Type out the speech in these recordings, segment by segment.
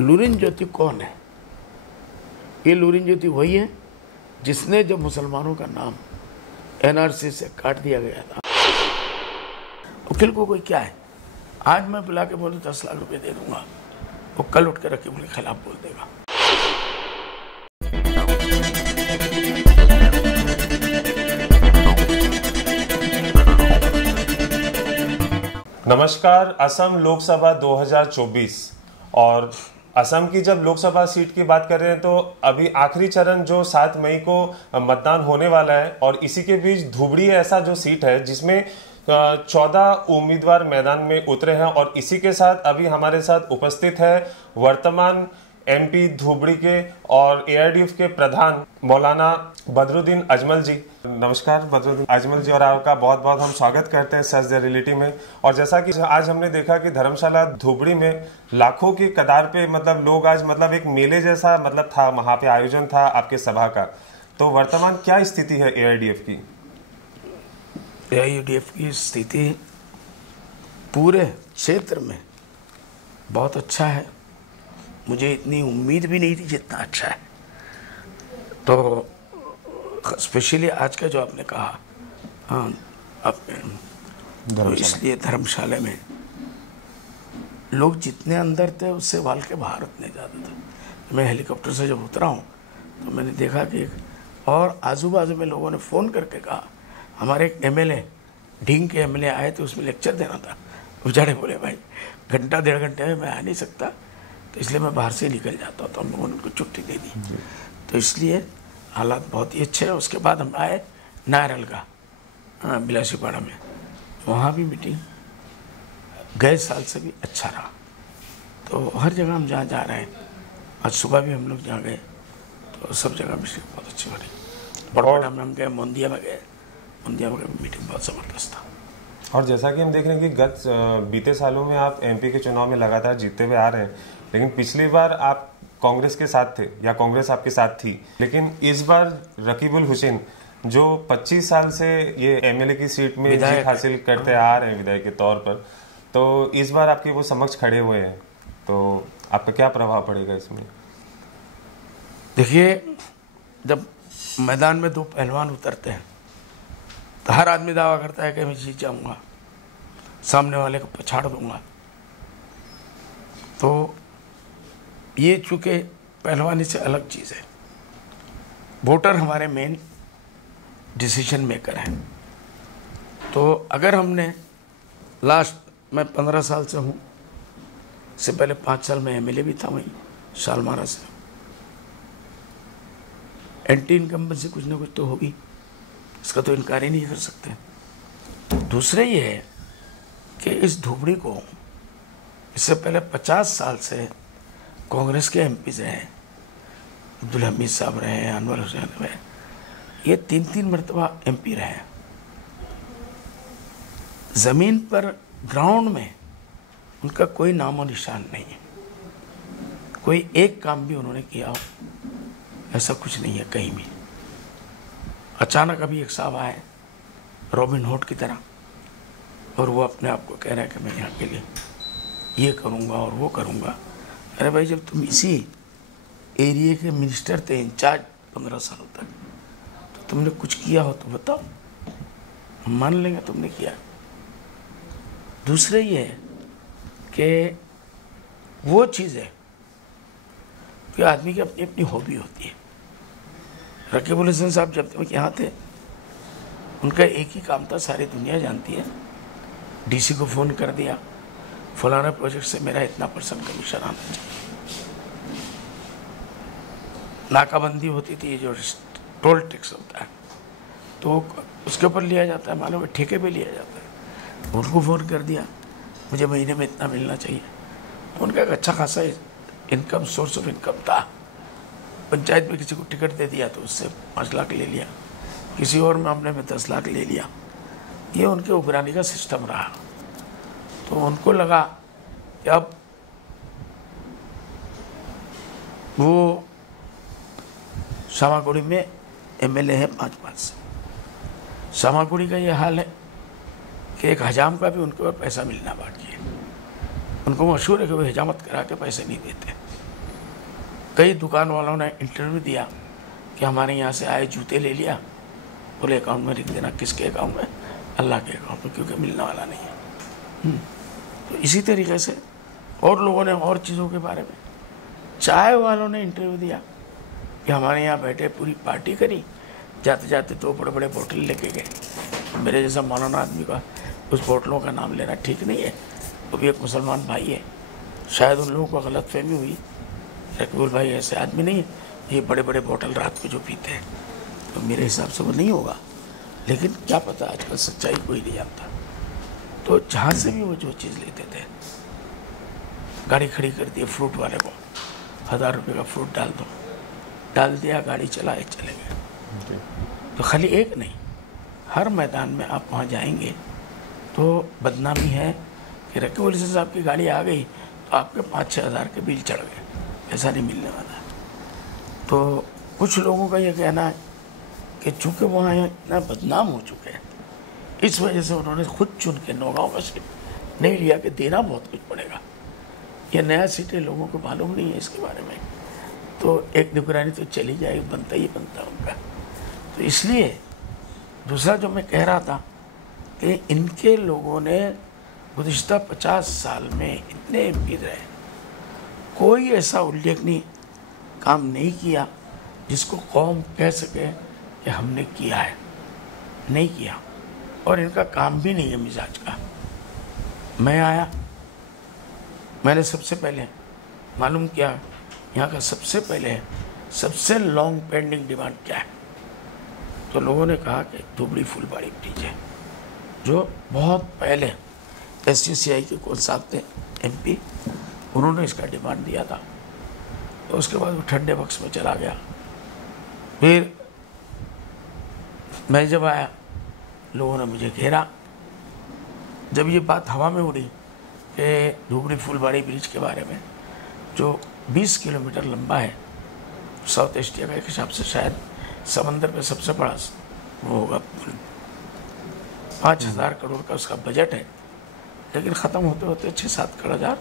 लुरिन ज्योति कौन है? ये लुरिन ज्योति वही है जिसने जब मुसलमानों का नाम एनआरसी से काट दिया गया था, वकील को कोई क्या है, आज मैं बुला के बोलूँ 10 लाख रुपए दे दूंगा, वो कल उठ कर रकीब के खिलाफ बोल देगा। नमस्कार। असम लोकसभा 2024 और असम की जब लोकसभा सीट की बात कर रहे हैं तो अभी आखिरी चरण जो 7 मई को मतदान होने वाला है और इसी के बीच धुबड़ी ऐसा जो सीट है जिसमें 14 उम्मीदवार मैदान में उतरे हैं और इसी के साथ अभी हमारे साथ उपस्थित है वर्तमान एमपी धुबड़ी के और एआईडीएफ के प्रधान मौलाना बदरुद्दीन अजमल जी। नमस्कार बदरुद्दीन अजमल जी, और आपका बहुत बहुत हम स्वागत करते हैं सर्च द रियलिटी में। और जैसा कि आज हमने देखा कि धर्मशाला धुबड़ी में लाखों की कतार पे लोग आज एक मेले जैसा था, वहां पे आयोजन था आपके सभा का। तो वर्तमान क्या स्थिति है एआईडीएफ की? एआईडीएफ की स्थिति पूरे क्षेत्र में बहुत अच्छा है। मुझे इतनी उम्मीद भी नहीं थी जितना अच्छा है। तो स्पेशली आज का जो आपने कहा, हाँ तो इसलिए धर्मशाला में लोग जितने अंदर थे उससे वाल के बाहर उतने ज़्यादा थे। मैं हेलीकॉप्टर से जब उतरा हूँ तो मैंने देखा कि और आजू बाजू में लोगों ने फ़ोन करके कहा, हमारे एक एमएलए ढींग के एमएलए आए थे, उसमें लेक्चर देना था। बेचारे बोले भाई घंटा 1.5 घंटे में मैं आ नहीं सकता, तो इसलिए मैं बाहर से निकल जाता हूँ। तो हम लोगों ने उनको छुट्टी दे दी। तो इसलिए हालात बहुत ही अच्छे हैं। उसके बाद हम आए नायरल का बिलासीपाड़ा में, वहाँ भी मीटिंग गए साल से भी अच्छा रहा। तो हर जगह हम जहाँ जा रहे हैं, आज सुबह भी हम लोग जहाँ गए तो सब जगह मीटिंग बहुत अच्छी बनी। बड़वाड़ा में हम गए, मोंदिया में गए, मोंदिया में मीटिंग बहुत ज़बरदस्त था। और जैसा कि हम देख रहे हैं कि बीते सालों में आप एमपी के चुनाव में लगातार जीतते हुए आ रहे हैं, लेकिन पिछली बार आप कांग्रेस के साथ थे या कांग्रेस आपके साथ थी, लेकिन इस बार रकीबुल हुसैन जो 25 साल से ये एमएलए की सीट में जीत हासिल करते आ रहे हैं विधायक के तौर पर, तो इस बार आपके वो समक्ष खड़े हुए हैं, तो आपका क्या प्रभाव पड़ेगा इसमें? देखिए, जब मैदान में 2 पहलवान उतरते हैं तो हर आदमी दावा करता है कि मैं जीत जाऊंगा, सामने वाले को पछाड़ दूंगा। तो ये चूँकि पहलवानी से अलग चीज़ है। वोटर हमारे मेन डिसीजन मेकर हैं। तो अगर हमने मैं 15 साल से हूँ, इससे पहले 5 साल में एमएलए भी था वहीं शालमारा से। एंटी इनकम्बेंसी कुछ ना कुछ तो होगी, इसका तो इनकार ही नहीं कर सकते। दूसरा ये है कि इस धुबड़ी को इससे पहले 50 साल से कांग्रेस के एमपीज रहे हैं, अब्दुल हमीद साहब रहे हैं, अनवर हुसैन रहे, ये 3-3 मरतबा एमपी रहे हैं। ज़मीन पर ग्राउंड में उनका कोई नामो निशान नहीं है, कोई एक काम भी उन्होंने किया हो ऐसा कुछ नहीं है कहीं भी। अचानक अभी एक साहब आए रॉबिन हुड की तरह, और वो अपने आप को कह रहा है कि मैं यहाँ के लिए ये करूँगा और वो करूँगा। अरे भाई, जब तुम इसी एरिया के मिनिस्टर थे, इंचार्ज 15 सालों तक, तो तुमने कुछ किया हो तो बताओ, हम मान लेंगे तुमने किया। दूसरा ये है कि वो चीज़ है कि आदमी की अपनी अपनी हॉबी होती है। रकीबुल हसन साहब जब तक यहाँ थे, उनका एक ही काम था, सारी दुनिया जानती है, डीसी को फ़ोन कर दिया, फलाना प्रोजेक्ट से मेरा इतना % कमीशन आना चाहिए। नाकाबंदी होती थी, जो टोल टैक्स होता है, तो उसके ऊपर लिया जाता है, मालूम है, ठेके पे लिया जाता है। उनको फ़ोन कर दिया, मुझे महीने में इतना मिलना चाहिए। उनका एक अच्छा खासा इनकम, सोर्स ऑफ इनकम था। पंचायत में किसी को टिकट दे दिया तो उससे 5 लाख ले लिया, किसी और मामले में 10 लाख ले लिया। ये उनके उगरानी का सिस्टम रहा। तो उनको लगा कि अब वो सामागुड़ी में एमएलए है 5 से। सामागुड़ी का ये हाल है कि एक हजाम का भी उनके ऊपर पैसा मिलना बाकी है। उनको मशहूर है कि वो हजामत करा के पैसे नहीं देते। कई दुकान वालों ने इंटरव्यू दिया कि हमारे यहाँ से आए जूते ले लिया, बोले अकाउंट में लिख देना। किसके अकाउंट में? अल्लाह के अकाउंट में, क्योंकि मिलने वाला नहीं है। तो इसी तरीके से और लोगों ने और चीज़ों के बारे में, चाय वालों ने इंटरव्यू दिया कि हमारे यहाँ बैठे पूरी पार्टी करी, जाते जाते 2 बड़े बड़े बोतल लेके गए। मेरे जैसा मौलाना आदमी का उस बोतलों का नाम लेना ठीक नहीं है, वो भी एक मुसलमान भाई है। शायद उन लोगों को गलतफहमी हुई, रकीबुल भाई ऐसे आदमी नहीं है, ये बड़े बड़े बोतल रात को जो पीते हैं, तो मेरे हिसाब से वो नहीं होगा। लेकिन क्या पता, आजकल सच्चाई कोई नहीं जानता। तो जहाँ से भी वो जो चीज़ लेते थे, गाड़ी खड़ी कर दी फ्रूट वाले को, 1000 रुपये का फ्रूट डाल दिया, गाड़ी चलाए चले गए। तो खाली एक नहीं, हर मैदान में आप वहाँ जाएंगे तो बदनामी है कि रकीबुल हसन साहब की गाड़ी आ गई तो आपके 5-6 हज़ार के बिल चढ़ गए, ऐसा नहीं मिलने वाला। तो कुछ लोगों का ये कहना है कि चूँकि वहाँ इतना बदनाम हो चुके हैं, इस वजह से उन्होंने खुद चुन के नौगांव का सीट नहीं लिया कि देना बहुत कुछ पड़ेगा। ये नया सीटें लोगों को मालूम नहीं है इसके बारे में, तो एक निगरानी तो चली जाएगी, बनता ही बनता उनका। तो इसलिए दूसरा जो मैं कह रहा था कि इनके लोगों ने गुज़िश्ता 50 साल में इतने एमपी रहे, कोई ऐसा उल्लेखनीय काम नहीं किया जिसको कौम कह सके कि हमने किया है, नहीं किया। और इनका काम भी नहीं है मिजाज का। मैं आया, मैंने सबसे पहले मालूम किया यहाँ का सबसे लॉन्ग पेंडिंग डिमांड क्या है। तो लोगों ने कहा कि धुबड़ी फुलबाड़ी ब्रिज है, जो बहुत पहले SUCI के कौन साहब थे MP, उन्होंने इसका डिमांड दिया था। तो उसके बाद वो ठंडे बक्स में चला गया। फिर मैं जब आया, लोगों ने मुझे घेरा। जब ये बात हवा में उड़ी कि धुबड़ी फुलबाड़ी ब्रिज के बारे में, जो 20 किलोमीटर लंबा है, साउथ एशिया का एक हिसाब से शायद समंदर पे सबसे बड़ा वो होगा पुल, 5000 करोड़ का उसका बजट है, लेकिन ख़त्म होते होते 6-7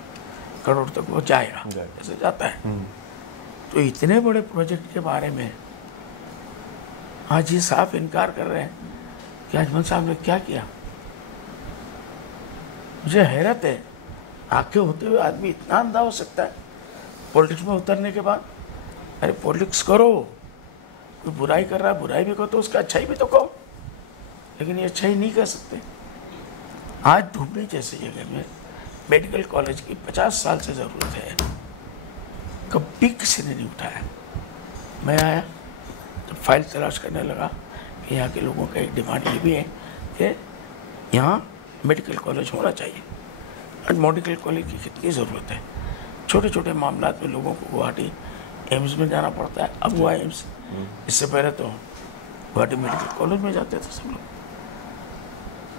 करोड़ तक वो जाएगा, ऐसे जाता है। तो इतने बड़े प्रोजेक्ट के बारे में आज ये साफ इनकार कर रहे हैं कि अजमल साहब ने क्या किया। मुझे हैरत है, आंखें होते हुए आदमी इतना अंधा हो सकता है पॉलिटिक्स में उतरने के बाद। अरे पॉलिटिक्स करो, कोई बुराई कर रहा है बुराई भी करो, तो उसका अच्छाई भी तो कहो, लेकिन ये अच्छाई नहीं कर सकते। आज धुबड़ी जैसे जगह में मेडिकल कॉलेज की 50 साल से ज़रूरत है, कभी किसी ने नहीं उठाया। मैं आया तो फाइल तलाश करने लगा कि यहाँ के लोगों का एक डिमांड ये भी है कि यहाँ मेडिकल कॉलेज होना चाहिए। आज मेडिकल कॉलेज की कितनी ज़रूरत है। छोटे छोटे मामलों में लोगों को गुवाहाटी एम्स में जाना पड़ता है। अब हुआ एम्स, इससे पहले तो गुवाहाटी मेडिकल कॉलेज में जाते थे सब लोग।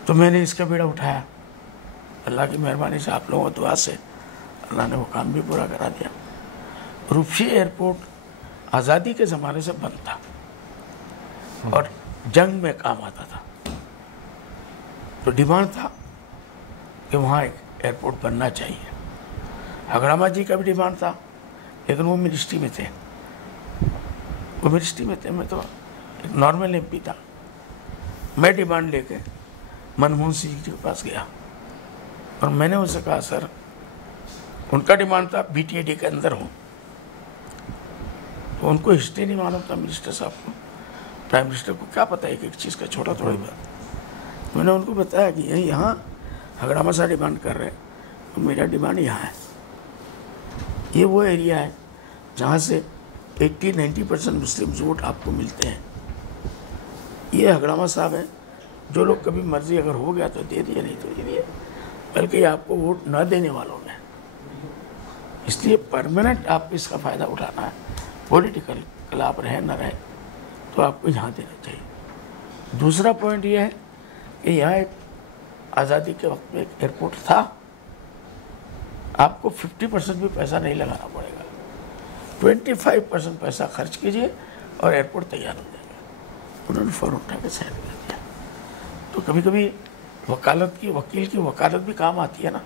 तो मैंने इसका बेड़ा उठाया, अल्लाह की मेहरबानी से, आप लोगों की दुआ से अल्लाह ने वो काम भी पूरा करा दिया। रूपसी एयरपोर्ट आज़ादी के ज़माने से बंद था और जंग में काम आता था, तो डिमांड था कि वहाँ एक एयरपोर्ट बनना चाहिए। हगड़ामा जी का भी डिमांड था, लेकिन वो मिनिस्ट्री में थे, मैं तो एक नॉर्मल MP था। मैं डिमांड लेके मनमोहन सिंह जी के पास गया और मैंने उनसे कहा, सर, उनका डिमांड था BTAD के अंदर हो, तो उनको हिस्ट्री नहीं मालूम था मिनिस्टर साहब को, प्राइम मिनिस्टर को क्या पता है एक चीज़ का छोटा थोड़ी बात। मैंने उनको बताया कि यही यहाँ हगड़ामा सा डिमांड कर रहे हैं, तो मेरा डिमांड यहाँ है। ये वो एरिया है जहाँ से 80-90% मुस्लिम वोट आपको मिलते हैं। ये हगड़ामा साहब है, जो लोग कभी मर्जी अगर हो गया तो दे दिए, नहीं तो दे दिए, बल्कि आपको वोट न देने वालों में। इसलिए परमानेंट आप इसका फ़ायदा उठाना है। पॉलिटिकल कल आप रहे न रहे तो आपको यहाँ देना चाहिए। दूसरा पॉइंट ये है कि यहाँ एक आज़ादी के वक्त में एक एयरपोर्ट था, आपको 50% भी पैसा नहीं लगाना पड़ेगा, 25% पैसा खर्च कीजिए और एयरपोर्ट तैयार हो जाएगा। उन्होंने फ़ौरन उठा के साइन कर दिया। तो कभी कभी वकील की वकालत भी काम आती है ना,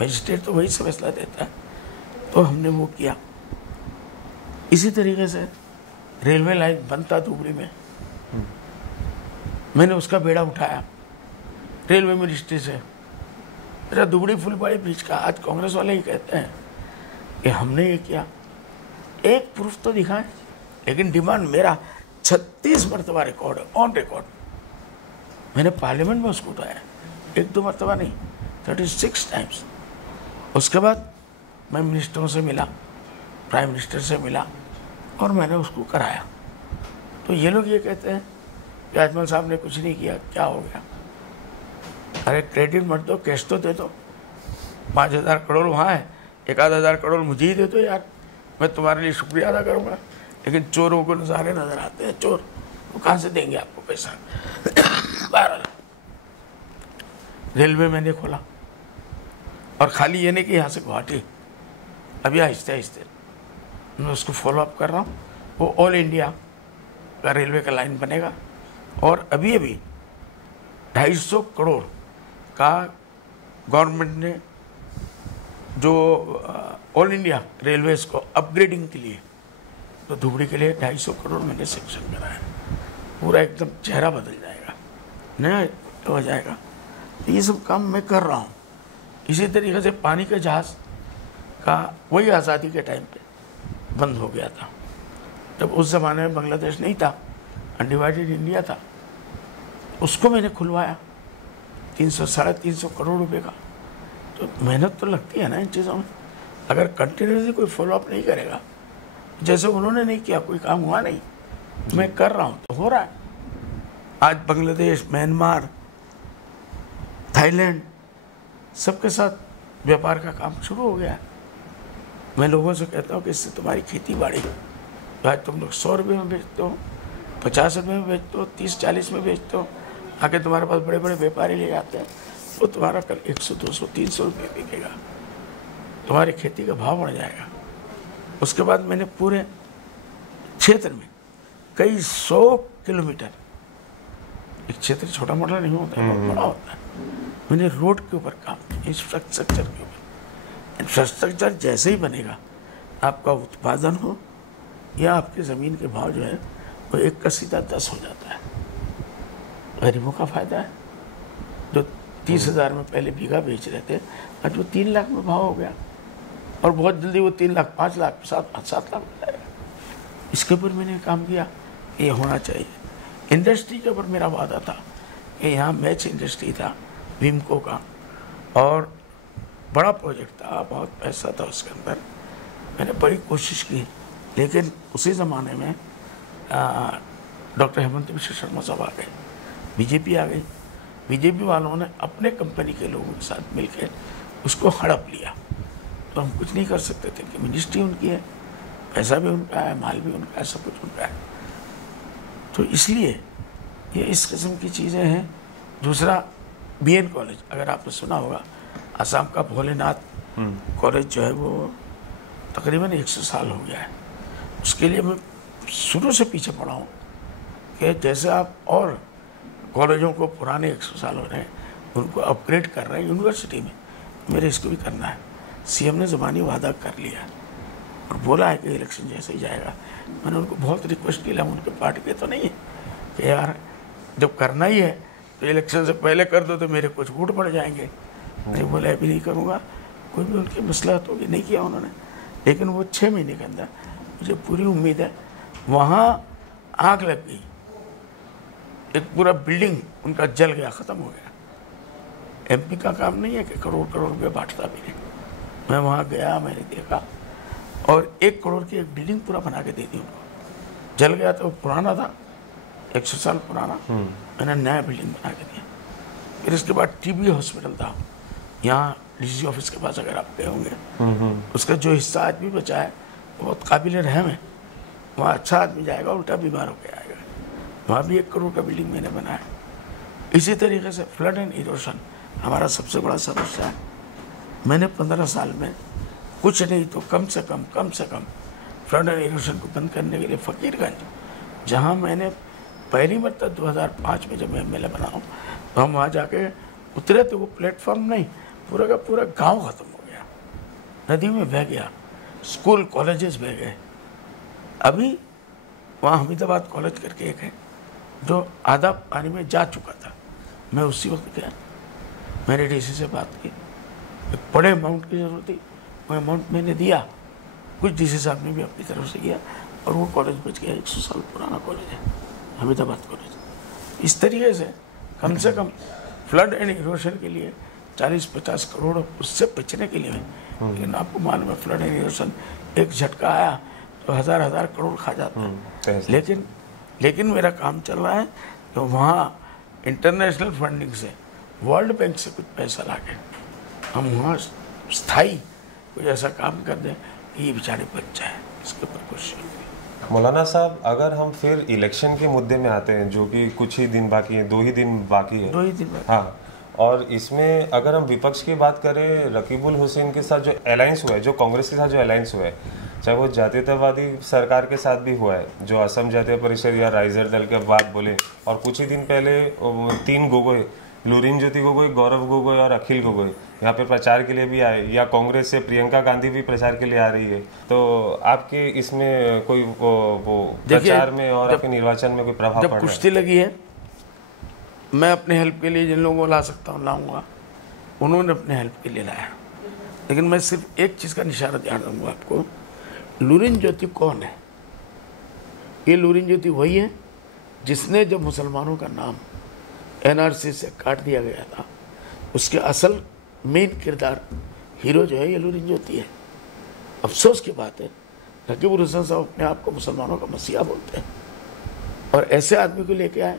मजिस्ट्रेट तो वही फैसला देता है। तो हमने वो किया। इसी तरीके से रेलवे लाइन बनता धुबरी में, मैंने उसका बेड़ा उठाया रेलवे मिनिस्ट्री से। मेरा धुबरी फुलबाड़ी ब्रिज का आज कांग्रेस वाले ही कहते हैं कि हमने ये किया, एक प्रूफ तो दिखाएं। लेकिन डिमांड मेरा 36 मरतबा रिकॉर्ड है, ऑन रिकॉर्ड। मैंने पार्लियामेंट में उसको उठाया, 1-2 मरतबा नहीं, 36 टाइम्स। उसके बाद मैं मिनिस्टरों से मिला, प्राइम मिनिस्टर से मिला और मैंने उसको कराया। तो ये लोग ये कहते हैं कि अजमल साहब ने कुछ नहीं किया, क्या हो गया? अरे क्रेडिट मत दो, कैश तो दे दो। 5,000 करोड़ वहाँ है, 1,000 करोड़ मुझे ही दे दो यार, मैं तुम्हारे लिए शुक्रिया अदा करूँगा। लेकिन चोरों को नज़ारे नज़र आते हैं, चोर वो कहाँ से देंगे आपको पैसा? 12 रेलवे मैंने खोला, और खाली ये नहीं कि यहाँ से गुवाहाटी, अभी आहिस्ते आहिस्ते मैं उसको फॉलोअप कर रहा हूँ। वो ऑल इंडिया का रेलवे का लाइन बनेगा, और अभी 250 करोड़ का गवर्नमेंट ने जो ऑल इंडिया रेलवेज को अपग्रेडिंग के लिए, तो धुबरी के लिए 250 करोड़ मैंने सेक्शन करा है। पूरा एकदम चेहरा बदल जाएगा, नया हो जाएगा। ये सब काम मैं कर रहा हूँ। इसी तरीके से पानी के जहाज़ का वही आज़ादी के टाइम पे बंद हो गया था, जब उस ज़माने में बांग्लादेश नहीं था, अनडिवाइडेड इंडिया था। उसको मैंने खुलवाया 300-350 करोड़ रुपए का। तो मेहनत तो लगती है ना इन चीज़ों में। अगर कंटिन्यूसली कोई फॉलोअप नहीं करेगा, जैसे उन्होंने नहीं किया, कोई काम हुआ नहीं, मैं कर रहा हूँ तो हो रहा है। आज बांग्लादेश, म्यांमार, थाईलैंड सबके साथ व्यापार का काम शुरू हो गया है। मैं लोगों से कहता हूँ कि इससे तुम्हारी खेती बाड़ी, आज तुम लोग 100 रुपये में बेचते हो, 50 रुपये में बेचते हो, 30-40 में बेचते हो, आके तुम्हारे पास बड़े बड़े व्यापारी ले जाते हैं, वो तुम्हारा कल 100, 200, 300 रुपये बिकेगा, तुम्हारी खेती का भाव बढ़ जाएगा। उसके बाद मैंने पूरे क्षेत्र में कई 100 किलोमीटर, एक क्षेत्र छोटा मोटा नहीं होता है, बहुत बड़ा होता है, मैंने रोड के ऊपर काम, इंफ्रास्ट्रक्चर के ऊपर। इंफ्रास्ट्रक्चर जैसे ही बनेगा, आपका उत्पादन हो या आपकी ज़मीन के भाव जो है वो 1 का सीधा 10 हो जाता है। गरीबों का फ़ायदा है। जो 30,000 में पहले बीघा बेच रहे थे, आज वो 3 लाख में भाव हो गया, और बहुत जल्दी वो 3 लाख, 5 लाख, 7 लाख हो जाएगा। इसके ऊपर मैंने काम किया, ये होना चाहिए। इंडस्ट्री के ऊपर मेरा वादा था कि यहाँ मैच इंडस्ट्री था विमको का, और बड़ा प्रोजेक्ट था, बहुत पैसा था उसके अंदर, मैंने बड़ी कोशिश की। लेकिन उसी ज़माने में डॉक्टर हेमंत बिश्व शर्मा साहब आ गए, बीजेपी आ गई। बीजेपी वालों ने अपने कंपनी के लोगों के साथ मिलकर उसको हड़प लिया। तो हम कुछ नहीं कर सकते थे कि मिनिस्ट्री उनकी है, पैसा भी उनका है, माल भी उनका है, सब कुछ उनका है। तो इसलिए ये इस किस्म की चीज़ें हैं। दूसरा BN कॉलेज, अगर आपने सुना होगा, असम का भोलेनाथ कॉलेज जो है वो तकरीबन 100 साल हो गया है। उसके लिए मैं शुरू से पीछे पड़ा हूँ कि जैसे आप और कॉलेजों को पुराने 100 साल हो रहे हैं, उनको अपग्रेड कर रहे हैं यूनिवर्सिटी में, मेरे इसको भी करना है। CM ने ज़बानी वादा कर लिया और बोला है कि इलेक्शन जैसे ही जाएगा। मैंने उनको बहुत रिक्वेस्ट किया, उनके पार्टी के तो नहीं है, कि यार जब करना ही है तो इलेक्शन से पहले कर दो तो मेरे कुछ वोट बढ़ जाएंगे। नहीं बोला, अभी नहीं करूँगा, कोई भी उनकी मसलहत होगी, नहीं किया उन्होंने। लेकिन वो 6 महीने के अंदर, मुझे पूरी उम्मीद है, वहाँ आग लग गई, एक पूरा बिल्डिंग उनका जल गया, ख़त्म हो गया। MP का काम नहीं है कि करोड़ करोड़ रुपये बांटता भी नहीं। मैं वहाँ गया, मैंने देखा, और 1 करोड़ की एक बिल्डिंग पूरा बना के दे दी उनको। जल गया तो पुराना था, 100 साल पुराना, मैंने नया बिल्डिंग बना के दिया। फिर इसके बाद TB हॉस्पिटल था यहाँ DC ऑफिस के पास, अगर आप गए होंगे, उसका जो हिस्सा आज भी बचा है बहुत काबिल रहम है। वहाँ अच्छा आदमी जाएगा, उल्टा बीमार होकर आएगा। वहाँ भी 1 करोड़ का बिल्डिंग मैंने बनाया। इसी तरीके से फ्लड एंड इरोशन हमारा सबसे बड़ा समस्या है। मैंने 15 साल में कुछ नहीं तो कम से कम फ्लड एंड इरोशन को बंद करने के लिए फ़कीरगंज, जहाँ मैंने पहली मरतब 2005 में जब मैं MLA बना हूँ, तो हम वहाँ जाके उतरे तो वो प्लेटफॉर्म नहीं, पूरा का पूरा गांव ख़त्म हो गया, नदी में बह गया, स्कूल कॉलेजेस बह गए। अभी वहाँ हमीदाबाद कॉलेज करके एक है जो आधा पानी में जा चुका था, मैं उसी वक्त गया, मैंने डीसी से बात की, एक बड़े अमाउंट की ज़रूरत थी, वो अमाउंट मैंने दिया, कुछ डीसी साहब ने भी अपनी तरफ से किया और वो कॉलेज बच गया। 100 साल पुराना कॉलेज है हमीदाबाद कॉलेज। इस तरीके से कम फ्लड एंड इरोशन के लिए 40-50 करोड़ उससे बचने के लिए है। लेकिन आपको मालूम है फ्लड एंड इरोशन एक झटका आया तो हजार करोड़ खा जाता है। लेकिन मेरा काम चल रहा है तो वहाँ इंटरनेशनल फंडिंग से, वर्ल्ड बैंक से कुछ पैसा ला के हम वहाँ स्थायी कुछ ऐसा काम कर दें कि ये बेचारे बच जाए, इसके ऊपर कुछ। मौलाना साहब, अगर हम फिर इलेक्शन के मुद्दे में आते हैं, जो कि कुछ ही दिन बाकी है, 2 ही दिन बाकी है। 2 ही दिन बाकी। हाँ, और इसमें अगर हम विपक्ष की बात करें, रकीबुल हुसैन के साथ जो अलायंस हुआ है, जो कांग्रेस के साथ जो अलायंस हुआ है, चाहे वो जातीयतावादी सरकार के साथ भी हुआ है, जो असम जातीय परिषद या राइजर दल के बात बोले, और कुछ ही दिन पहले 3 गोगोई, लुरिनज्योति गोगोई, गौरव गोगोई और अखिल गोगोई यहाँ पे प्रचार के लिए भी आए, या कांग्रेस से प्रियंका गांधी भी प्रचार के लिए आ रही है। तो आपके इसमें कोई वो प्रचार में और आपके निर्वाचन में कोई प्रभाव पड़ रहा है? जब कुश्ती लगी है, मैं अपने हेल्प के लिए जिन लोगों को ला सकता हूँ लाऊंगा, उन्होंने अपने हेल्प के लिए लाया। लेकिन मैं सिर्फ एक चीज़ का निशाना ध्यान दूंगा आपको, लुरिनज्योति कौन है? ये लुरिनज्योति वही है जिसने जब मुसलमानों का नाम एनआरसी से काट दिया गया था, उसके असल मेन किरदार हीरो जो है ये लुरिनज्योति है। अफसोस की बात है, रकीबुल हुसैन साहब अपने आप को मुसलमानों का मसीहा बोलते हैं और ऐसे आदमी को लेके आए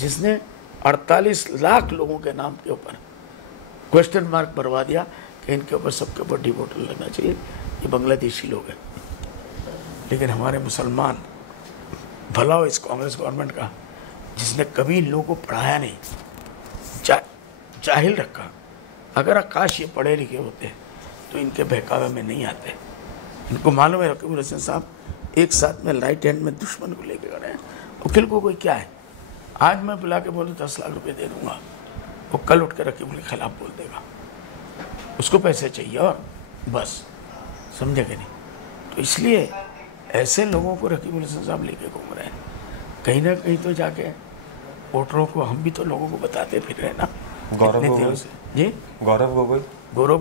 जिसने 48 लाख लोगों के नाम के ऊपर क्वेश्चन मार्क भरवा दिया कि इनके ऊपर सबके ऊपर डिवोटल लगना चाहिए, ये बांग्लादेशी लोग हैं। लेकिन हमारे मुसलमान, भला हो इस कांग्रेस गवर्नमेंट का, जिसने कभी इन लोगों को पढ़ाया नहीं, जाहिल रखा। अगर आकाश ये पढ़े लिखे होते तो इनके बहकावे में नहीं आते। इनको मालूम है रकीबुल हुसैन साहब एक साथ में राइट हैंड में दुश्मन को लेके खड़े हैं। वकील को कोई क्या है, आज मैं बुला के बोले 10 लाख रुपए दे दूंगा, वो कल उठ कर रकीबुल के खिलाफ बोल देगा, उसको पैसे चाहिए और बस, समझे कि नहीं? तो इसलिए ऐसे लोगों को रकीबुल हुसैन साहब लेके घूम रहे हैं। कहीं ना कहीं तो जाके वोटरों को हम भी तो लोगों को बताते फिर रहे ना। गौरव गोगोई जी, गौरव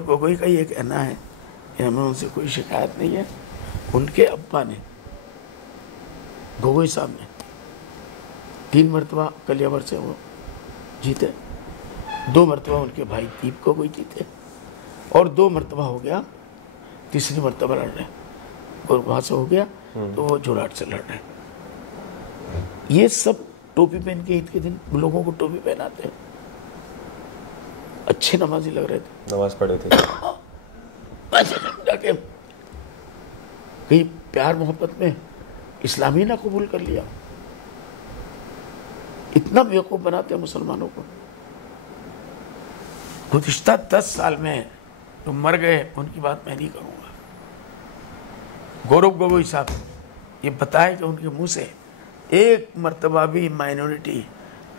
गोगोई का ही एक कहना है कि हमें उनसे कोई शिकायत नहीं है। उनके अब्बा ने, गोगोई साहब ने 3 मरतबा कलियावर से वो जीते, 2 मरतबा उनके भाई दीप गोगोई जीते और 2 मरतबा हो गया, तीसरी मरतबा लड़ रहे और वहाँ से हो गया तो वो जोराट से लड़ रहे। ये सब टोपी पहन के ईद के दिन लोगों को टोपी पहनाते हैं, अच्छे नमाजी लग रहे थे, नमाज पढ़े थे। जाके कहीं प्यार मोहब्बत में इस्लाम ही ना कबूल कर लिया। इतना बेवकूफ बनाते हैं मुसलमानों को। गुज़िश्ता 10 साल में तो मर गए, उनकी बात मैं नहीं करूंगा। गौरव गोगोई साहब ये बताए कि उनके मुंह से एक मर्तबा भी माइनॉरिटी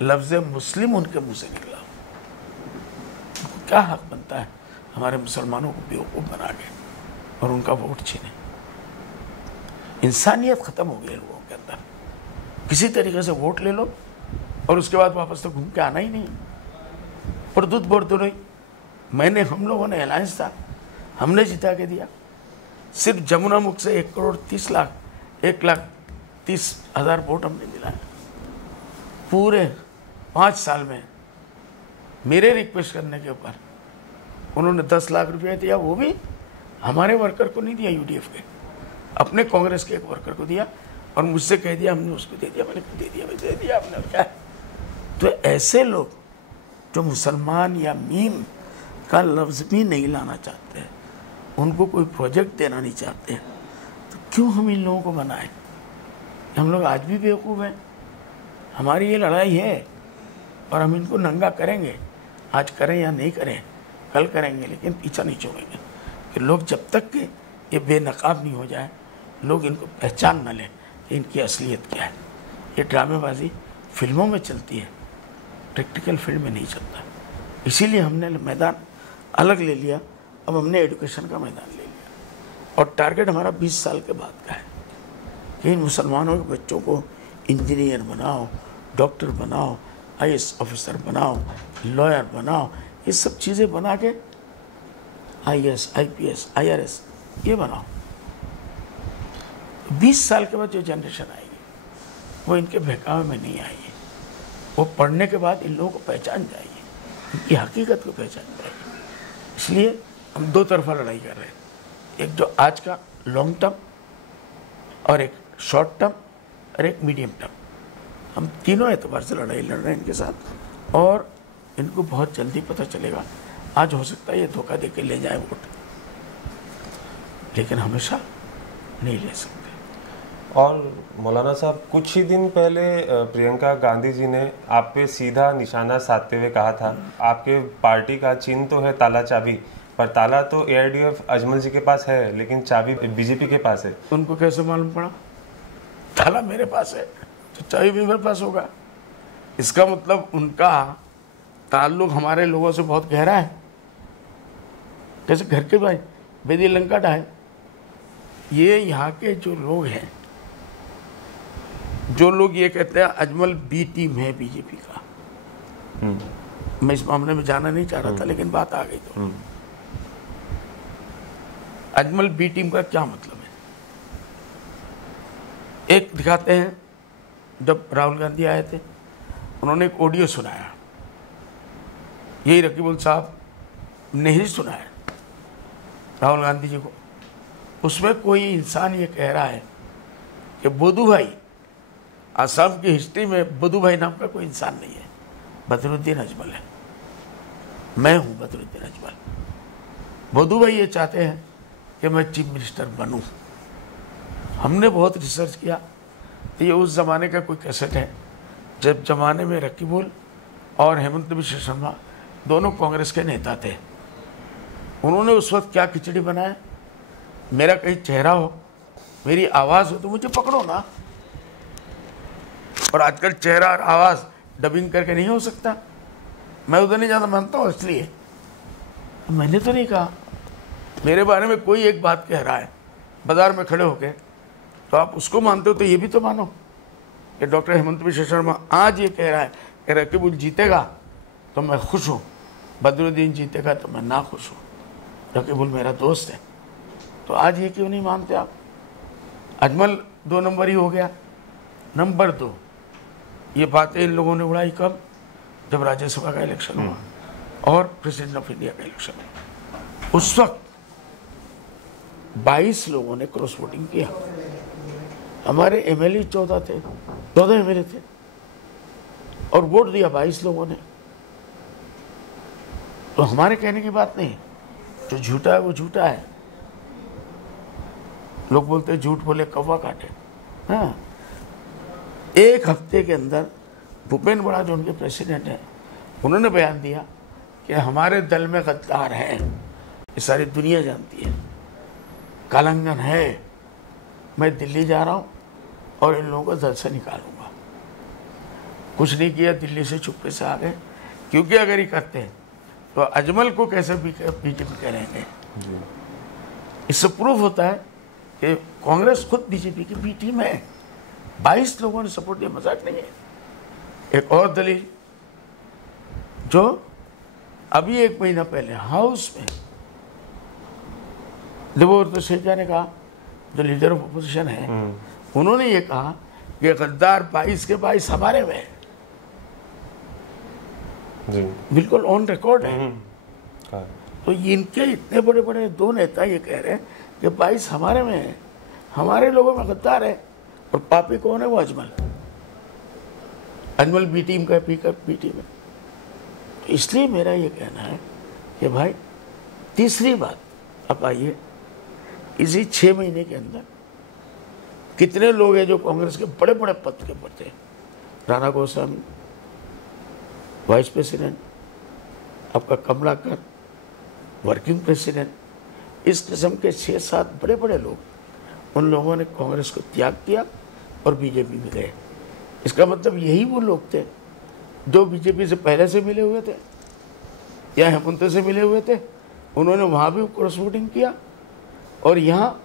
लफ्ज़ मुस्लिम उनके मुंह से निकला। क्या हक बनता है हमारे मुसलमानों को बेवकूफ़ बना के और उनका वोट छीने? इंसानियत ख़त्म हो गई लोगों के अंदर। किसी तरीके से वोट ले लो और उसके बाद वापस तो घूम के आना ही नहीं। और दूध बोर दो नहीं, हम लोगों ने अलायंस था, हमने जिता के दिया। सिर्फ जमुना मुख से 1,30,30,000 वोट हमने दिलाए पूरे 5 साल में। मेरे रिक्वेस्ट करने के ऊपर उन्होंने 10 लाख रुपया दिया, वो भी हमारे वर्कर को नहीं दिया, यूडीएफ के, अपने कांग्रेस के एक वर्कर को दिया और मुझसे कह दिया हमने उसको दे दिया। मैंने दे दिया आपने, क्या है? तो ऐसे लोग जो मुसलमान या मीम का लफ्ज़ भी नहीं लाना चाहते, उनको कोई प्रोजेक्ट देना नहीं चाहते, तो क्यों हम इन लोगों को बनाएं? हम लोग आज भी बेवकूफ़ हैं। हमारी ये लड़ाई है और हम इनको नंगा करेंगे। आज करें या नहीं करें, कल करेंगे, लेकिन पीछा नहीं छोड़ेंगे कि लोग जब तक कि ये बेनकाब नहीं हो जाए, लोग इनको पहचान न लें कि इनकी असलियत क्या है। ये ड्रामेबाजी फिल्मों में चलती है, प्रैक्टिकल फील्ड में नहीं चलता। इसीलिए हमने मैदान अलग ले लिया। अब हमने एजुकेशन का मैदान ले लिया और टारगेट हमारा 20 साल के बाद का है। कि इन मुसलमानों के बच्चों को इंजीनियर बनाओ, डॉक्टर बनाओ, आईएएस ऑफिसर बनाओ, लॉयर बनाओ, ये सब चीज़ें बना के आईएएस, आईपीएस, आईआरएस ये बनाओ। 20 साल के बाद जो जनरेशन आएगी वो इनके बहकावे में नहीं आएगी। वो पढ़ने के बाद इन लोगों को पहचान जाएगी, इनकी हकीकत को पहचान जाएगी। इसलिए हम दो तरफा लड़ाई कर रहे हैं, एक जो आज का लॉन्ग टर्म और एक शॉर्ट टर्म और एक मीडियम टर्म। हम तीनों एतबार से लड़ाई लड़ रहे हैं इनके साथ, और इनको बहुत जल्दी पता चलेगा। आज हो सकता है ये धोखा दे के ले जाए वोट, लेकिन हमेशा नहीं ले सकते। और मौलाना साहब, कुछ ही दिन पहले प्रियंका गांधी जी ने आप पे सीधा निशाना साधते हुए कहा था, आपके पार्टी का चिन्ह तो है ताला चाबी, पर ताला तो एआईडीएफ अजमल जी के पास है, लेकिन चाबी बीजेपी के पास है। उनको कैसे मालूम पड़ा? ताला मेरे पास है तो चाबी भी मेरे पास होगा। इसका मतलब उनका ताल्लुक हमारे लोगों से बहुत गहरा है, जैसे घर के भाई बेदी लंकाटा है। ये यहाँ के जो लोग हैं, जो लोग ये कहते हैं अजमल बी टीम है बीजेपी का, मैं इस मामले में जाना नहीं चाह रहा था, लेकिन बात आ गई तो अजमल बी टीम का क्या मतलब है? एक दिखाते हैं, जब राहुल गांधी आए थे उन्होंने एक ऑडियो सुनाया, यही रकीबुल साहब ने ही सुनाया राहुल गांधी जी को। उसमें कोई इंसान ये कह रहा है कि बुद्धू भाई, असम की हिस्ट्री में बुद्धू भाई नाम का कोई इंसान नहीं है, बदरुद्दीन अजमल है, मैं हूं बदरुद्दीन अजमल। बुद्धू भाई ये चाहते हैं कि मैं चीफ मिनिस्टर बनूं। हमने बहुत रिसर्च किया, तो ये उस ज़माने का कोई कैसेट है जब ज़माने में रकीबुल और हेमंत बिश्व शर्मा दोनों कांग्रेस के नेता थे। उन्होंने उस वक्त क्या खिचड़ी बनाया, मेरा कहीं चेहरा हो, मेरी आवाज़ हो तो मुझे पकड़ो ना। और आजकल चेहरा और आवाज़ डबिंग करके नहीं हो सकता, मैं उधर नहीं ज़्यादा मानता हूँ, इसलिए मैंने तो नहीं कहा। मेरे बारे में कोई एक बात कह रहा है बाजार में खड़े होके, तो आप उसको मानते हो तो ये भी तो मानो कि डॉक्टर हेमंत बिश्व शर्मा आज ये कह रहा है कि रकीबुल जीतेगा तो मैं खुश हूँ, बदरुद्दीन जीतेगा तो मैं ना खुश हूँ, रकीबुल मेरा दोस्त है। तो आज ये क्यों नहीं मानते आप? अजमल 2 नंबर ही हो गया। नंबर 2, ये बातें इन लोगों ने उड़ाई कब? जब राज्यसभा का इलेक्शन हुआ और प्रेसिडेंट ऑफ इंडिया का इलेक्शन हुआ। उस वक्त 22 लोगों ने क्रॉस वोटिंग किया। हमारे एमएलए 14 थे, 14 एमएलए थे, और वोट दिया 22 लोगों ने। तो हमारे कहने की बात नहीं, जो झूठा है वो झूठा है। लोग बोलते हैं झूठ बोले कौवा काटे। हाँ, 1 हफ्ते के अंदर भूपेंद्र बड़ा जो उनके प्रेसिडेंट हैं, उन्होंने बयान दिया कि हमारे दल में गद्दार हैं, ये सारी दुनिया जानती है, कालांगन है, मैं दिल्ली जा रहा हूँ और इन लोगों को दल से निकालूंगा। कुछ नहीं किया, दिल्ली से चुप्पे से आ गए, क्योंकि अगर ये करते हैं तो अजमल को कैसे बीजेपी करेंगे। इससे प्रूफ होता है कि कांग्रेस खुद बीजेपी की बी टीम है। 22 लोगों ने सपोर्ट दिया, मजाक नहीं है। एक और दलील, जो अभी 1 महीना पहले हाउस में देवव्रत शेखा ने कहा, जो लीडर ऑफ अपोजिशन है, उन्होंने ये कहा कि गद्दार 22 के 22 हमारे में है। बिल्कुल ऑन रिकॉर्ड है। तो इनके इतने बड़े बड़े 2 नेता ये कह रहे हैं कि 22 हमारे में है, हमारे लोगों में गद्दार है, और पापी कौन है? वो अजमल। अजमल बी टीम का बी टीम है। तो इसलिए मेरा ये कहना है कि भाई, तीसरी बात, अब आइए, इसी 6 महीने के अंदर कितने लोग हैं जो कांग्रेस के बड़े बड़े पद के ऊपर थे? राणा गोस्वामी वाइस प्रेसिडेंट, आपका कमलाकर वर्किंग प्रेसिडेंट, इस किस्म के 6-7 बड़े बड़े लोग, उन लोगों ने कांग्रेस को त्याग किया और बीजेपी में गए। इसका मतलब यही वो लोग थे जो बीजेपी से पहले से मिले हुए थे या हेमंत से मिले हुए थे। उन्होंने वहाँ भी क्रॉस वोटिंग किया और यहाँ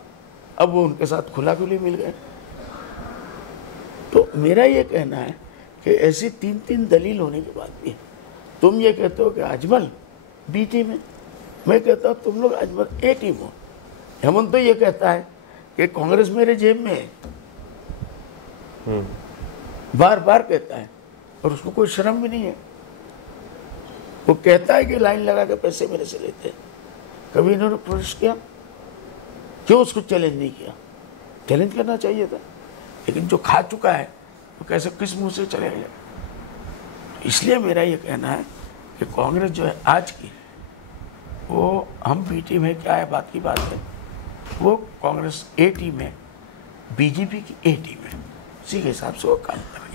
अब वो उनके साथ खुला खुली मिल गए। तो मेरा ये कहना है कि ऐसी 3-3 दलील होने के बाद भी तुम ये कहते हो कि अजमल बी टीम है, मैं कहता हूँ तुम लोग अजमल ए टीम हो। हेमंत तो ये कहता है कि कांग्रेस मेरे जेब में है, बार बार कहता है, और उसको कोई शर्म भी नहीं है। वो कहता है कि लाइन लगा के पैसे मेरे से लेते हैं। कभी इन्होंने प्रोटेस्ट किया? क्यों उसको चैलेंज नहीं किया? चैलेंज करना चाहिए था, लेकिन जो खा चुका है वो कैसे किस मुंह से चले गया। इसलिए मेरा ये कहना है कि कांग्रेस जो है आज की, वो हम बी टीम है क्या है बात की बात है, वो कांग्रेस ए टीम है, बीजेपी की ए टीम है, उसी के हिसाब से वो काम कर रही है।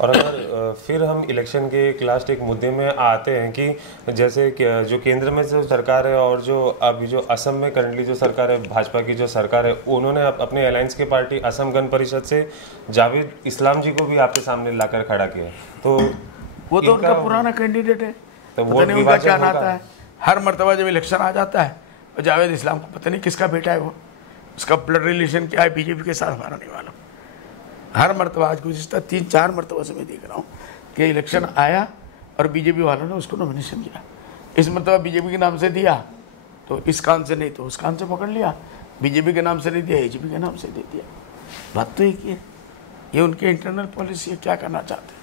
और अगर फिर हम इलेक्शन के एक लास्ट एक मुद्दे में आते हैं कि जैसे कि जो केंद्र में जो सरकार है और जो अभी जो असम में करंटली जो सरकार है, भाजपा की जो सरकार है, उन्होंने अपने अलायंस के पार्टी असम गण परिषद से जावेद इस्लाम जी को भी आपके सामने लाकर खड़ा किया। तो वो तो उनका पुराना कैंडिडेट है, तो पता नहीं उनका क्या नाता है। हर मर्तबा जब इलेक्शन आ जाता है तो जावेद इस्लाम को पता नहीं किसका बेटा है, वो उसका ब्लड रिलेशन क्या है बीजेपी के साथ हमारा नहीं मालूम। हर मर्तबा आज गुज़िश्ता 3-4 मरतबा से मैं देख रहा हूँ कि इलेक्शन आया और बीजेपी वालों ने उसको नॉमिनेशन किया। इस मरतबा बीजेपी के नाम से दिया तो इस कान से नहीं तो उस कान से पकड़ लिया, बीजेपी के नाम से नहीं दिया एजीपी के नाम से दे दिया। बात तो एक ही है, ये उनके इंटरनल पॉलिसी है, क्या करना चाहते हैं।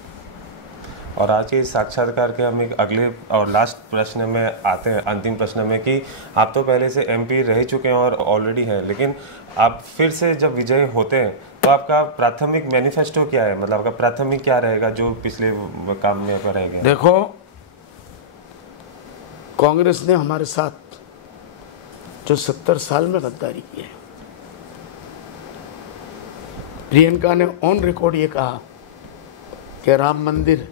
और आज के साक्षात्कार के हम एक अगले और लास्ट प्रश्न में आते हैं, अंतिम प्रश्न में, कि आप तो पहले से एमपी रह चुके हैं और ऑलरेडी हैं, लेकिन आप फिर से जब विजयी होते हैं तो आपका प्राथमिक मैनिफेस्टो क्या है? मतलब आपका प्राथमिक क्या रहेगा जो पिछले काम में आपका रहेगा? देखो, कांग्रेस ने हमारे साथ जो 70 साल में गद्दारी की है, प्रियंका ने ऑन रिकॉर्ड ये कहा कि राम मंदिर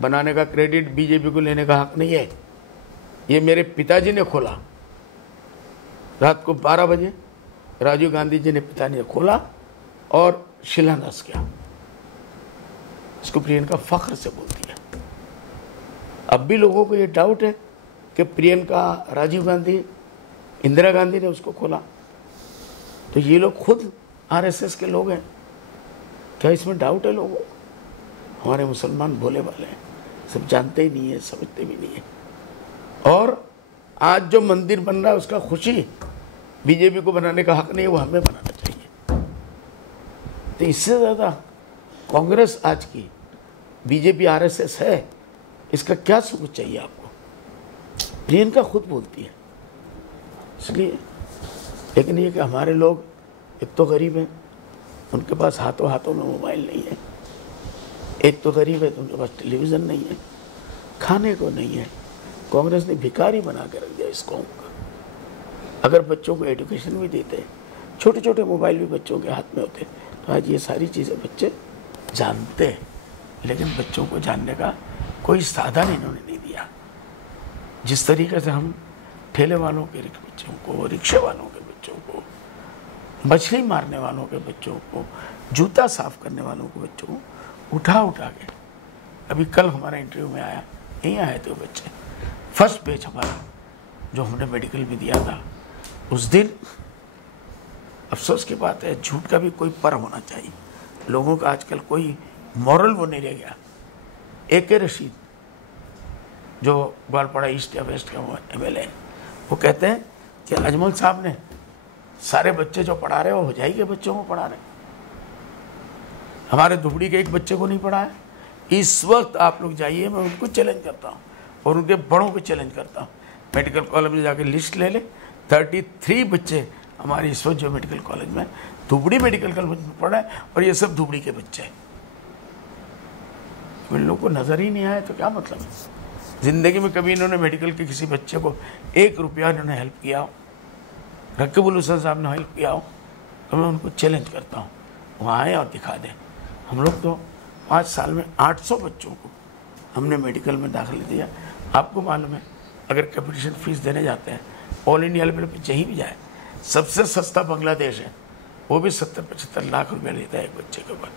बनाने का क्रेडिट बीजेपी को लेने का हक नहीं है, ये मेरे पिताजी ने खोला। रात को 12 बजे राजीव गांधी जी ने पिताजी ने खोला और शिलान्यास किया। इसको प्रियंका फख्र से बोलती है। अब भी लोगों को ये डाउट है कि प्रियंका, राजीव गांधी, इंदिरा गांधी ने उसको खोला, तो ये लोग खुद आरएसएस के लोग हैं। क्या इसमें डाउट है लोगों को? हमारे मुसलमान भोले वाले हैं, सब जानते ही नहीं है, समझते भी नहीं है। और आज जो मंदिर बन रहा है उसका खुशी बीजेपी को बनाने का हक नहीं है, वो हमें बनाना चाहिए। तो इससे ज़्यादा कांग्रेस आज की बीजेपी आरएसएस है, इसका क्या सबूत चाहिए आपको? प्रियंका खुद बोलती है। इसलिए लेकिन ये कि हमारे लोग एक तो गरीब हैं, उनके पास हाथों हाथों में मोबाइल नहीं है, एक तो गरीब है तो उनके पास टेलीविज़न नहीं है, खाने को नहीं है। कांग्रेस ने भिखारी बना के रख दिया इस कौम का। अगर बच्चों को एजुकेशन भी देते, छोटे छोटे मोबाइल भी बच्चों के हाथ में होते, तो आज ये सारी चीज़ें बच्चे जानते हैं, लेकिन बच्चों को जानने का कोई साधन इन्होंने नहीं दिया। जिस तरीके से हम ठेले वालों के बच्चों को, रिक्शे वालों के बच्चों को, मछली मारने वालों के बच्चों को, जूता साफ करने वालों के बच्चों को उठा उठा के, अभी कल हमारा इंटरव्यू में आया, यहीं आए थे वो बच्चे, फर्स्ट बैच हमारा जो हमने मेडिकल भी दिया था उस दिन। अफसोस की बात है, झूठ का भी कोई पर होना चाहिए। लोगों का आजकल कोई मॉरल वो नहीं रह गया। AK रशीद जो ग्वालपाड़ा ईस्ट या वेस्ट का MLA है, वो कहते हैं कि अजमल साहब ने सारे बच्चे जो पढ़ा रहे हो जाई के बच्चों को पढ़ा रहे, हमारे धुबड़ी के एक बच्चे को नहीं पढ़ा है। इस वक्त आप लोग जाइए, मैं उनको चैलेंज करता हूँ और उनके बड़ों को चैलेंज करता हूँ, मेडिकल कॉलेज में जाके लिस्ट ले ले। 33 बच्चे हमारे इस वक्त जो मेडिकल कॉलेज में, धुबड़ी मेडिकल कॉलेज में पढ़ा है, और ये सब धुबड़ी के बच्चे हैं। इन लोगों को नज़र ही नहीं आया तो क्या मतलब है? ज़िंदगी में कभी इन्होंने मेडिकल के किसी बच्चे को 1 रुपया इन्होंने हेल्प किया हो, रकीबुल हुसैन साहब ने हेल्प किया हो, तो मैं उनको चैलेंज करता हूँ, वहाँ आए और दिखा दें। हम लोग तो 5 साल में 800 बच्चों को हमने मेडिकल में दाखिल दिया। आपको मालूम है, अगर कैपिटेशन फीस देने जाते हैं ऑल इंडिया लेवल पर कहीं भी जाए, सबसे सस्ता बांग्लादेश है, वो भी 70-75 लाख रुपया लेता है एक बच्चे के ऊपर,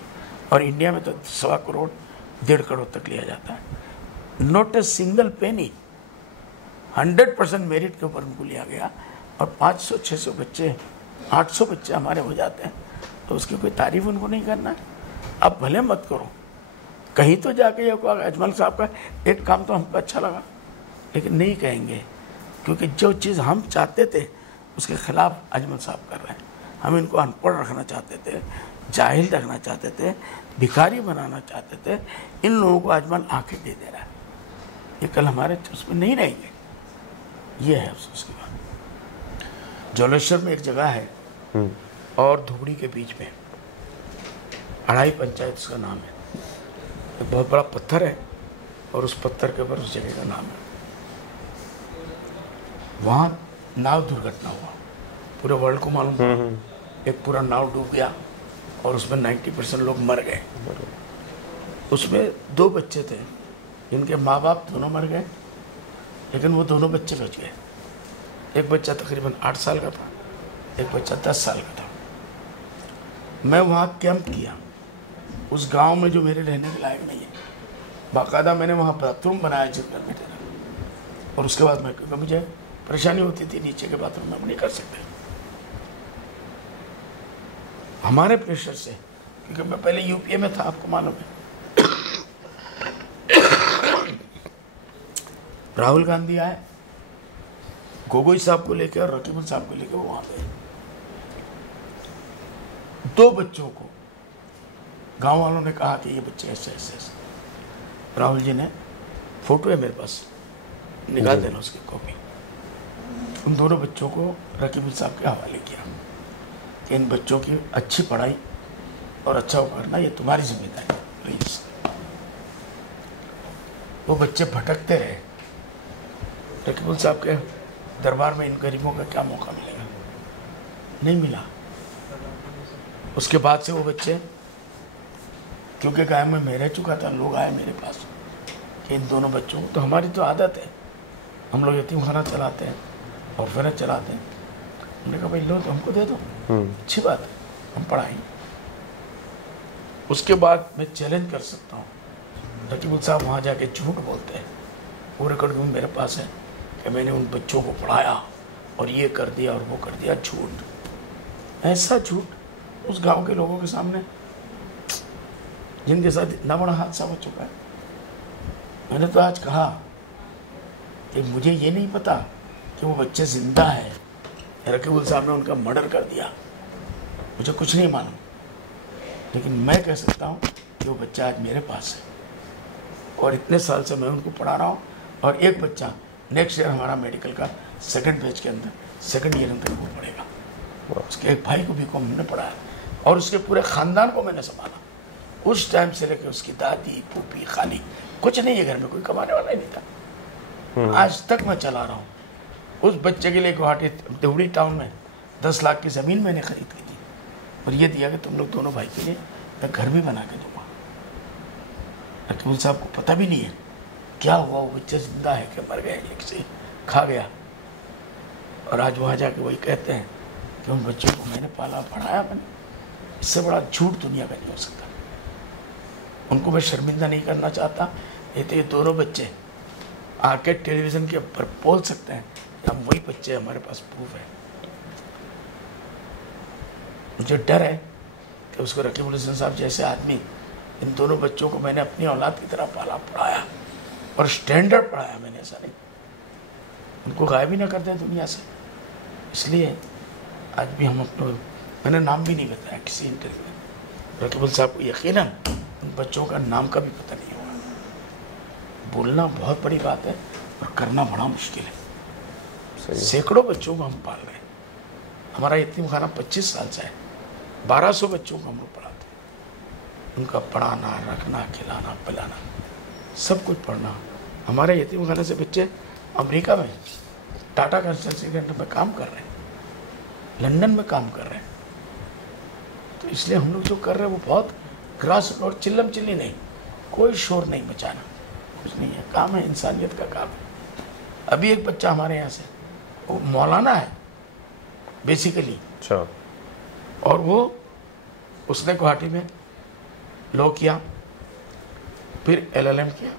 और इंडिया में तो 1.25 करोड़ 1.5 करोड़ तक लिया जाता है। Not a single penny, 100% merit के ऊपर उनको लिया गया, और 500-600 बच्चे, 800 बच्चे हमारे हो जाते हैं, तो उसकी कोई तारीफ उनको नहीं करना है। आप भले मत करो, कहीं तो जाके ये कहो अजमल साहब का एक काम तो हमको अच्छा लगा, लेकिन नहीं कहेंगे, क्योंकि जो चीज़ हम चाहते थे उसके खिलाफ अजमल साहब कर रहे हैं। हम इनको अनपढ़ रखना चाहते थे, जाहिल रखना चाहते थे, भिखारी बनाना चाहते थे, इन लोगों को अजमल आंखें दे दे रहा है। ये कल हमारे उसमें नहीं रहेंगे, ये है अफसोस की बात। जौलेश्वर में एक जगह है और धुबड़ी के बीच में अढ़ाई पंचायत उसका नाम है, एक बहुत बड़ा पत्थर है और उस पत्थर के ऊपर उस जगह का नाम है। वहाँ नाव दुर्घटना हुआ, पूरे वर्ल्ड को मालूम था, एक पूरा नाव डूब गया और उसमें 90% लोग मर गए। उसमें 2 बच्चे थे जिनके माँ बाप दोनों मर गए, लेकिन वो दोनों बच्चे बच गए। एक बच्चा तकरीबन 8 साल का था, एक बच्चा 10 साल का था। मैं वहाँ कैंप किया उस गांव में जो मेरे रहने के लायक नहीं है। बाकायदा मैंने वहाँ बाथरूम बनाया जिस घर में ठहरा, और उसके बाद मैं, क्योंकि मुझे परेशानी होती थी नीचे के बाथरूम में हम नहीं कर सकते हमारे प्रेशर से, क्योंकि मैं पहले यूपीए में था, आपको मालूम है। राहुल गांधी आए, गोगोई साहब को लेकर और रकीबुल साहब को लेकर वो वहाँ गए। 2 बच्चों को गांव वालों ने कहा कि ये बच्चे ऐसे ऐसे ऐसे। राहुल जी ने, फोटो है मेरे पास, निकाल देना उसकी कॉपी, उन दोनों बच्चों को रकीबुल साहब के हवाले किया कि इन बच्चों की अच्छी पढ़ाई और अच्छा करना ये तुम्हारी जिम्मेदारी है, प्लीज। वो बच्चे भटकते रहे। रकीबुल साहब के दरबार में इन गरीबों का क्या मौका मिलेगा, नहीं मिला। उसके बाद से वो बच्चे, क्योंकि गाँव में मैं रह चुका था, लोग आए मेरे पास कि इन दोनों बच्चों को, तो हमारी तो आदत है, हम लोग यतीम खाना चलाते हैं और फिर चलाते हैं। हमने कहा भाई लो तो हमको दे दो, अच्छी बात है, हम पढ़ाएंगे। उसके बाद मैं चैलेंज कर सकता हूँ, रकीबुल साहब वहाँ जाके झूठ बोलते हैं, वो रिकॉर्ड भी मेरे पास है कि मैंने उन बच्चों को पढ़ाया और ये कर दिया और वो कर दिया। झूठ, ऐसा झूठ उस गांव के लोगों के सामने जिनके साथ इतना बड़ा हादसा हो चुका है। मैंने तो आज कहा कि मुझे ये नहीं पता कि वो बच्चे जिंदा है, रकीबुल साहब ने उनका मर्डर कर दिया, मुझे कुछ नहीं मालूम, लेकिन मैं कह सकता हूँ कि वो बच्चा आज मेरे पास है और इतने साल से मैं उनको पढ़ा रहा हूँ। और एक बच्चा नेक्स्ट ईयर हमारा मेडिकल का 2nd बैच के अंदर 2nd ईयर अंदर वो पढ़ेगा। उसके एक भाई को भी को हमने पढ़ाया और उसके पूरे ख़ानदान को मैंने संभाला, उस टाइम से लेकर उसकी दादी, फूफी, खाली, कुछ नहीं है घर में, कोई कमाने वाला ही नहीं था। आज तक मैं चला रहा हूँ। उस बच्चे के लिए गुवाहाटी देवड़ी टाउन में 10 लाख की ज़मीन मैंने खरीद की थी और ये दिया कि तुम लोग दोनों भाई के लिए मैं घर भी बना के दूँगा। रकीबुल साहब को पता भी नहीं है क्या हुआ, वो बच्चे जिंदा है कि मर गए, एक से खा गया। और आज वहाँ जाके वही कहते हैं कि उन बच्चों को मैंने पाला पढ़ाया मैंने। इससे बड़ा झूठ दुनिया का नहीं हो सकता। उनको मैं शर्मिंदा नहीं करना चाहता। ये तो ये दोनों बच्चे आके टेलीविज़न के ऊपर बोल सकते हैं, हम वही बच्चे, हमारे पास प्रूफ है। मुझे डर है कि उसको रकीबुल हसन साहब जैसे आदमी, इन दोनों बच्चों को मैंने अपनी औलाद की तरह पाला पढ़ाया और स्टैंडर्ड पढ़ाया मैंने, ऐसा नहीं उनको गायब ही ना कर दें दुनिया से। इसलिए आज भी हम अपने, मैंने नाम भी नहीं बताया किसी इंटरव्यू में। रकीबुल साहब को यकीनन उन बच्चों का नाम का भी पता नहीं होगा। बोलना बहुत बड़ी बात है और करना बड़ा मुश्किल है। सैकड़ों बच्चों को हम पाल रहे हैं। हमारा यतीम खाना 25 साल से है, 1200 बच्चों को हम लोग पढ़ाते हैं। उनका पढ़ाना, रखना, खिलाना, पिलाना, सब कुछ पढ़ना। हमारे यतीम खाने से बच्चे अमेरिका में टाटा कंसल्टेंसी के अंडर में काम कर रहे हैं, लंदन में काम कर रहे हैं। तो इसलिए हम लोग जो कर रहे हैं वो बहुत ग्रास और चिल्लम चिल्ली नहीं, कोई शोर नहीं मचाना, कुछ नहीं है। काम है, इंसानियत का काम है। अभी एक बच्चा हमारे यहाँ से, वो मौलाना है बेसिकली, अच्छा, और वो उसने गुवाहाटी में लॉ किया, फिर LLM किया।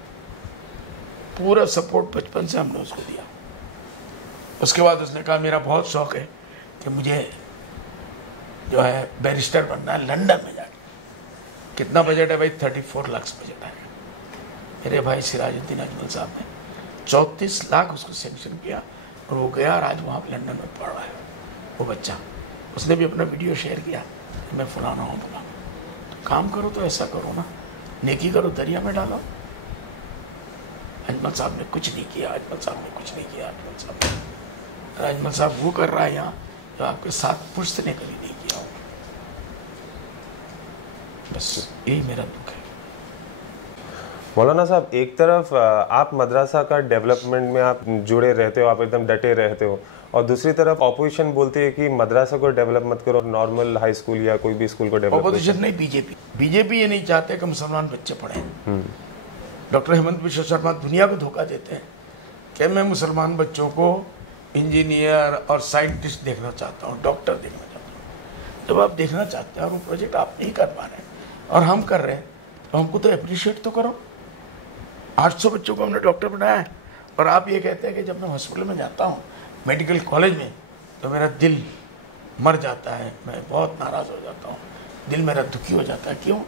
पूरा सपोर्ट बचपन से हमने उसको दिया। उसके बाद उसने कहा मेरा बहुत शौक़ है कि मुझे जो है बैरिस्टर बनना है लंदन में जाके, कितना बजट है भाई? 34 लाख बजट है। मेरे भाई सिराजुद्दीन अजमल साहब ने 34 लाख उसको सेंक्शन किया और वो गया और आज वहाँ लंदन में पढ़ रहा है वो बच्चा। उसने भी अपना वीडियो शेयर किया कि मैं फलाना हूँ फलाना। तो काम करो तो ऐसा करो ना, नेकी करो दरिया में डालो। अजमल साहब ने कुछ नहीं किया, अजमल साहब ने कुछ नहीं किया, अजमल साहब वो कर रहा है यहाँ जो आपके साथ पुश्त ने कभी नहीं किया हो। बस यही मेरा दुख है। मौलाना साहब, एक तरफ आप मदरसा का डेवलपमेंट में आप जुड़े रहते हो, आप एकदम डटे रहते हो, और दूसरी तरफ ऑपोजिशन बोलती है कि मदरसा को डेवलप मत करो, नॉर्मल हाई स्कूल या कोई भी स्कूल को डेवलप। ऑपोजिशन नहीं, बीजेपी ये नहीं चाहते कि मुसलमान बच्चे पढ़ें। डॉक्टर हेमंत बिश्व शर्मा दुनिया को धोखा देते हैं कि मैं मुसलमान बच्चों को इंजीनियर और साइंटिस्ट देखना चाहता हूँ, डॉक्टर देखना चाहता हूँ। जब आप देखना चाहते हैं और वो प्रोजेक्ट आप नहीं कर पा रहे और हम कर रहे हैं तो हमको तो अप्रिशिएट तो करो। 800 बच्चों को हमने डॉक्टर बनाया है और आप ये कहते हैं कि जब मैं हॉस्पिटल में जाता हूँ, मेडिकल कॉलेज में, तो मेरा दिल मर जाता है, मैं बहुत नाराज़ हो जाता हूँ, दिल मेरा दुखी हो जाता है। क्यों?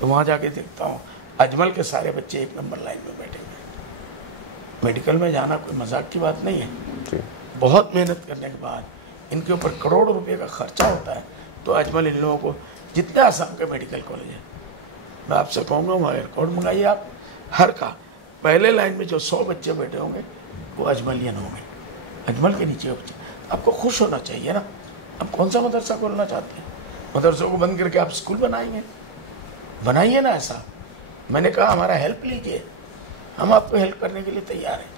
तो वहाँ जाके देखता हूँ अजमल के सारे बच्चे एक नंबर लाइन में बैठे हैं। मेडिकल में जाना कोई मजाक की बात नहीं है। बहुत मेहनत करने के बाद इनके ऊपर करोड़ों रुपए का खर्चा होता है, तो अजमल इन लोगों को, जितने आसाम के मेडिकल कॉलेज है, मैं आपसे कहूँगा वहाँ रिकॉर्ड मंगाइए आप, हर का पहले लाइन में जो 100 बच्चे बैठे होंगे वो अजमलियन होंगे, अजमल के नीचे बच्चे। आपको खुश होना चाहिए ना। आप कौन सा मदरसा खोलना चाहते हैं? मदरसों को बंद करके आप स्कूल बनाएंगे? बनाइए ना ऐसा। मैंने कहा हमारा हेल्प लीजिए, हम आपको हेल्प करने के लिए तैयार हैं,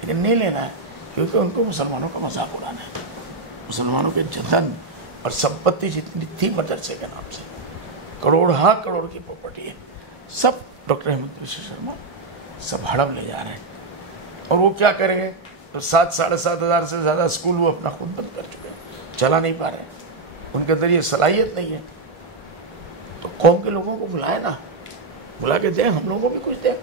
लेकिन नहीं लेना है, क्योंकि उनको मुसलमानों का मजाक उड़ाना है। मुसलमानों के धन और संपत्ति जितनी थी मदरसे के नाम से, करोड़ की प्रॉपर्टी है, सब डॉक्टर हेमंत बिश्व शर्मा सब हड़प ले जा रहे हैं। और वो क्या करेंगे? तो 7-7.5 हज़ार से ज़्यादा स्कूल वो अपना खुद बंद कर चुके हैं, चला नहीं पा रहे हैं, उनके अंदर ये सलाहियत नहीं है। तो कौम के लोगों को बुलाए ना, बुला के दें, हम लोगों को भी कुछ दें,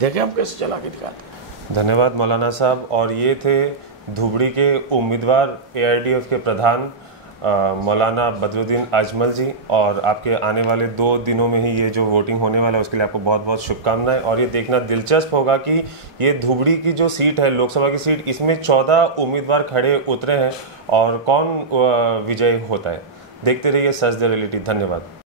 देखें हम कैसे चला के दिखाते हैं। धन्यवाद मौलाना साहब। और ये थे धुबड़ी के उम्मीदवार AIDF के प्रधान मौलाना बदरुद्दीन अजमल जी। और आपके आने वाले 2 दिनों में ही ये जो वोटिंग होने वाला है उसके लिए आपको बहुत बहुत शुभकामनाएं। और ये देखना दिलचस्प होगा कि ये धुबड़ी की जो सीट है, लोकसभा की सीट, इसमें 14 उम्मीदवार खड़े उतरे हैं और कौन विजयी होता है। देखते रहिए सच द रियलिटी। धन्यवाद।